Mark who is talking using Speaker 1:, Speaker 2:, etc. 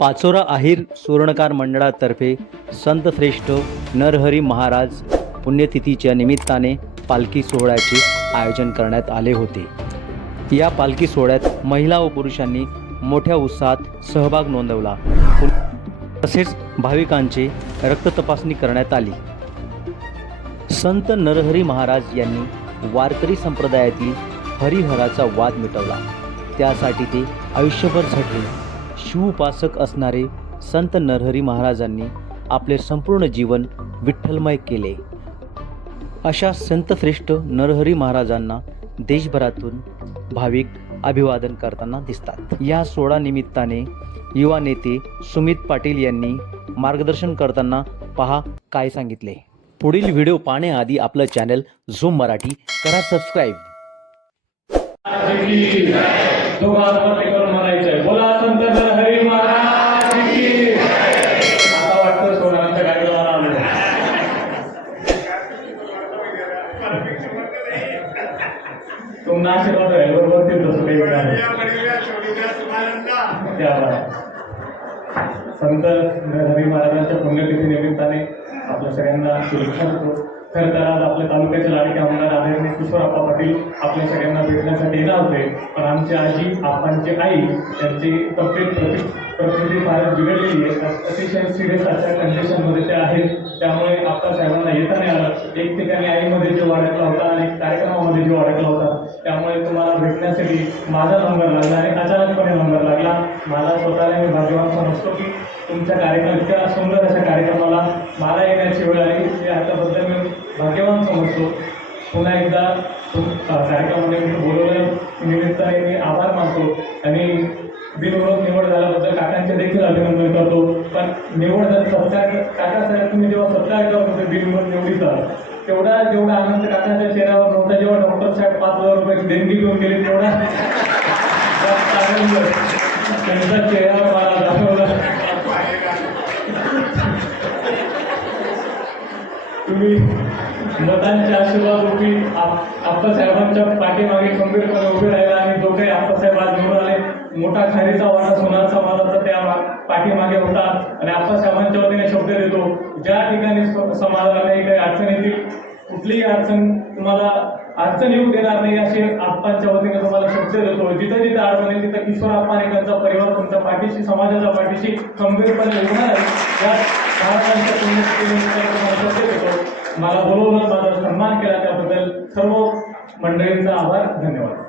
Speaker 1: पाचोरा आहिर सुवर्णकार मंडळातर्फे संत श्रेष्ठ नरहरी महाराज पुण्यतिथीच्या निमित्ताने पालखी सोहळ्याचे आयोजन करण्यात आले होते. या पालखी सोहळ्यात महिला व पुरुषांनी मोठ्या उत्साहात सहभाग नोंदवला. तसेच भाविकांचे रक्त तपासणी करण्यात आली. संत नरहरी महाराज यांनी वारकरी संप्रदायातील हरिहराचा वाद मिटवला. त्यासाठी ते आयुष्यभर झटले. शिवोपासक असणारे संत नरहरी महाराजांनी आपले संपूर्ण जीवन विठ्ठलमय केले. अशा संतश्रेष्ठ नरहरी महाराजांना देशभरातून भाविक अभिवादन करताना दिसतात. या सोहळा निमित्ताने युवा नेते सुमित पाटील यांनी मार्गदर्शन करताना पहा काय सांगितले. पुढील व्हिडिओ पाहण्याआधी आपलं चॅनल झूम मराठी करा सबस्क्राईब.
Speaker 2: बोला संत हरी महाराज की आता वाटतं सोनारांच्या गाडीला आलं आशीर्वाद आहे. बरोबर ते तसं काही संत हरी महाराजांच्या पुण्यतिथी निमित्ताने आपल्या सगळ्यांना शुभेच्छा देतो. खरं तर आज आपल्या तालुक्याचे लाडके आमदार आदरणीय किशोरप्पा पाटील आपल्या सगळ्यांना भेटण्यासाठी येणार होते. पण आमची आजी आपांची आई त्यांची तब्येत प्रति प्रकृती फारच बिघडलेली आहे. अतिशय सिरियस अशा कंडिशनमध्ये ते आहेत. त्यामुळे आपल्या साहेबांना येता नाही आलं. एक ठिकाणी आईमध्ये जीव अडकला होता आणि एक कार्यक्रमामध्ये जीव अडकला होता त्यामुळे तुम्हाला माझा नंबर लागला आणि अचानकपणे नंबर लागला. मला स्वतःला मी भाग्यवान समजतो की तुमच्या कार्यक्रम इतक्या सुंदर अशा कार्यक्रमाला मला येण्याची वेळ आली. याच्याबद्दल मी भाग्यवान समजतो पुन्हा एकदा कार्यक्रमामध्ये मी बोलवल्या निमित्ताने मी आभार मानतो आणि बिनविरोध निवड झाल्याबद्दल काकांचे देखील अभिनंदन करतो. पण निवड जर काका साहेब तुम्ही जेव्हा सत्ता करत होते बिनविरोध निवडीचा तेवढा जेवढा आनंद काकाच्या चेहऱ्यावर नव्हता जेव्हा डॉक्टर साहेब पाच हजार रुपयाची देणगी घेऊन गेले तेवढा त्यांचा चेहरा मला दाखवला. तुम्ही मतांच्या आशीर्वाद रूपी आप- आप्पासाहेबांच्या पाठीमागे खंबीरपणे उभे राहिला आणि जो काही आप्पासाहेब आज मोठा खारीचा वाटा सोनार समाजाचा त्या पाठीमागे होता आणि आप्पासाहेबांच्या वतीने शब्द देतो ज्या ठिकाणी समाजाला काही काही अडचण येतील कुठलीही अडचण तुम्हाला अडचण येऊ देणार नाही असे आप्पांच्या वतीने तुम्हाला शब्द देतो. जिथं जिथं अडचण येईल तिथं किशोर आप्पा त्यांचा परिवार तुमच्या पाठीशी समाजाच्या पाठीशी खंबीरपणे उभा या महाराजांच्या पुण्यतिथीनिमित्त शब्द देतो. मला बोलवलं माझा सन्मान केला त्याबद्दल सर्व मंडळींचा आभार धन्यवाद.